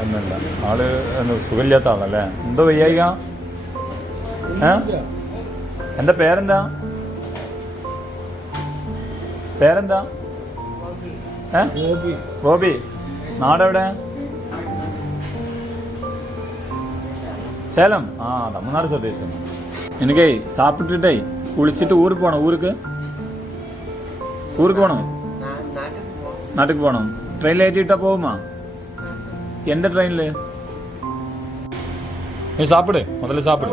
ഒന്നുമില്ല, ആള് സുഖമില്ലാത്ത ആളല്ലേ? എന്തോ വയ്യായിക? എന്റെ പേരെന്താ? പേരെന്താ? ബോബി. നാടെവിടെ? സേലം. ആ, തമിഴ്നാട് സ്വദേശം. എനിക്കേ സാപ്പിട്ടിട്ടേ കുളിച്ചിട്ട് ഊർക്ക് പോണം. ഊർക്ക് പോണം. നാട്ടിൽ പോണം. ട്രെയിനിൽ ഏറ്റിട്ടാ പോകുമാ? എന്റെ ട്രെയിനില് നീ സാപ്പിട്, മുതല് സാപ്പിട്.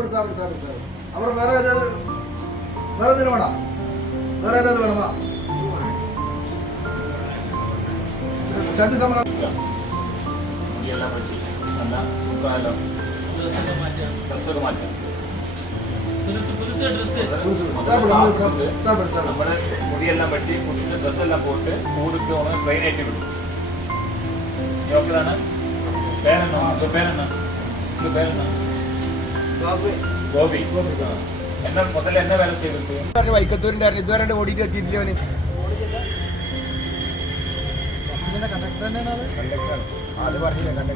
നമ്മുടെ മുടിയെല്ലാം പറ്റി കുടിച്ച് ഡ്രസ്സെല്ലാം പോയിട്ട് ഊർക്ക് പോകണം. ട്രെയിൻ ഏറ്റി വിടും. ഓക്കെയാണ്. പേരെന്നാ? ഗോപി. എന്നെ മുതൽ എന്നെ വേല ചെയ്തിട്ട് വൈക്കത്തൂരിന്റെ ഇതുവരെ ഓടിയിട്ട് എത്തിയിട്ടില്ല.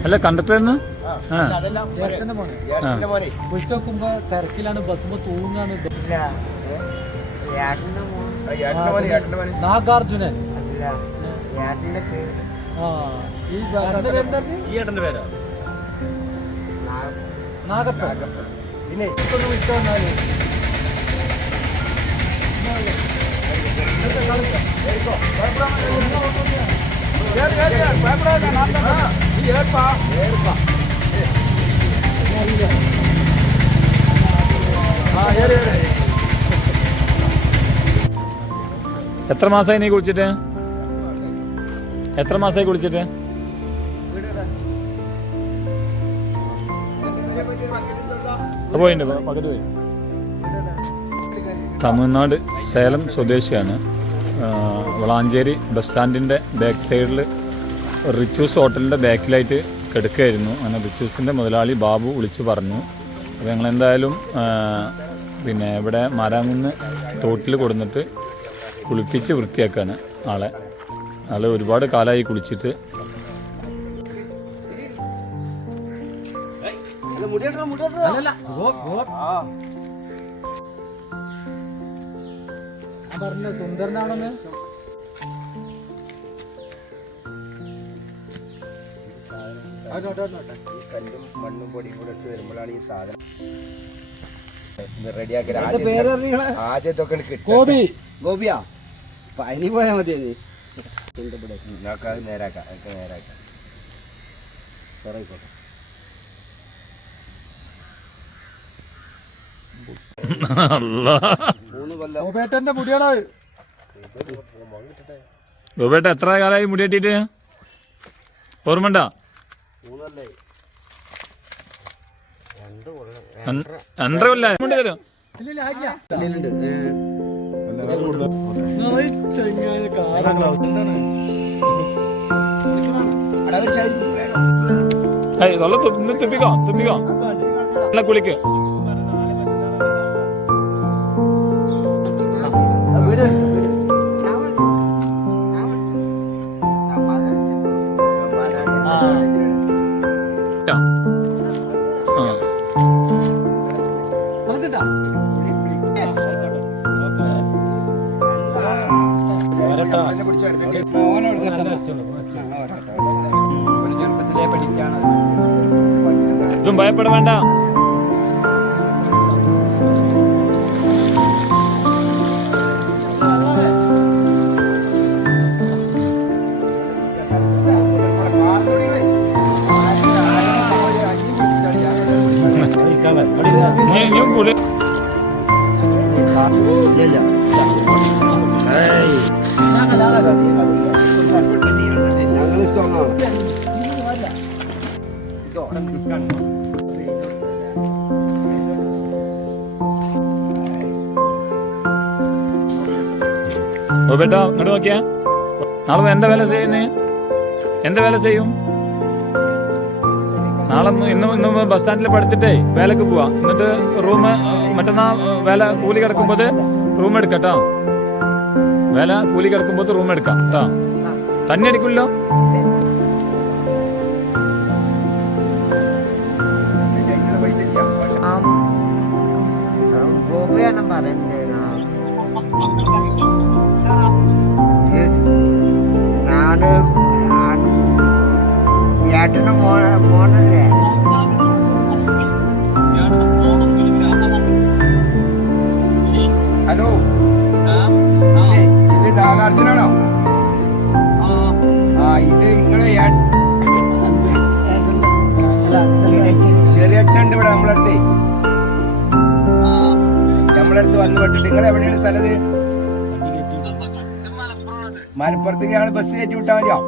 അല്ല, കണ്ടക്ടറിന് വിളിച്ചു നോക്കുമ്പോ തിരക്കിലാണ്, ബസ് തൂങ്ങാണ്. നാഗാർജുനൻ. ഈ ഏട്ടന്റെ പേരാ നാഗപ്പൻ. പിന്നെ ഒന്ന് വിളിച്ചു വന്നാല് എത്ര മാസമായി നീ കുളിച്ചിട്ട്? എത്ര മാസമായി കുളിച്ചിട്ട്? പോയിട്ടുണ്ട്, പകുതി പോയി. തമിഴ്നാട് സേലം സ്വദേശിയാണ്. വളാഞ്ചേരി ബസ് സ്റ്റാൻഡിൻ്റെ ബാക്ക് സൈഡിൽ റിച്ചൂസ് ഹോട്ടലിൻ്റെ ബാക്കിലായിട്ട് കിടക്കുകയായിരുന്നു. അങ്ങനെ റിച്ചൂസിൻ്റെ മുതലാളി ബാബു വിളിച്ചു പറഞ്ഞു. അപ്പോൾ ഞങ്ങളെന്തായാലും പിന്നെ ഇവിടെ മാരാങ്കുന്ന് തോട്ടിൽ കൊടുന്നിട്ട് കുളിപ്പിച്ച് വൃത്തിയാക്കാണ് ആളെ ഒരുപാട് കാലമായി കുളിച്ചിട്ട്. സുന്ദരനാണെന്ന് കല്ലും മണ്ണും പൊടിയും കൂടെ ഇട്ട് വരുമ്പോഴാണ് ഈ സാധനം ആദ്യത്തൊക്കെ ഗോപിയാ പനി പോയാ മതി. നേരാക്കാം സാറായിക്കോട്ടെ. ഗോപേട്ടന്റെ മുടിയാണ്. ഗോപേട്ട എത്ര കാലമായി മുടി കെട്ടിട്ട്? ഓർമ്മണ്ട? 2 കൊല്ലം മുടി തരും. തുപ്പിക്കോ കുളിക്ക്. ഇതും ഭയപ്പെട വേണ്ട. ബേട്ടാ ഇങ്ങോട്ട് നോക്കിയാ, നാളെ എന്താ വേല ചെയ്യുന്നേ? എന്താ വേല ചെയ്യും? നാളെ ഇന്ന് ബസ് സ്റ്റാൻഡിൽ പഠിത്തിട്ടേ വേലക്ക് പോവാ. എന്നിട്ട് റൂം മറ്റന്നാ വേല കൂലി കിടക്കുമ്പോൾ റൂം എടുക്കട്ടോ. വേല കൂലി കിടക്കുമ്പോൾ റൂം എടുക്കാം കേട്ടോ. തന്നെ അടിക്കില്ലോ. ഏട്ടന്റെ മോനല്ലേ? ഹലോ, ഇത് നാഗാർജുനാണോ? ആ, ഇത് നിങ്ങളെ ചെറിയ അച്ഛൻ ഉണ്ട് ഇവിടെ നമ്മളടുത്ത്. നമ്മളടുത്ത് വന്ന് പെട്ടിട്ട്. നിങ്ങൾ എവിടെയാണ് സ്ഥലത്ത്? മലപ്പുറത്തേക്ക് ബസ് കയറ്റി വിട്ടാൽ മതിയോ?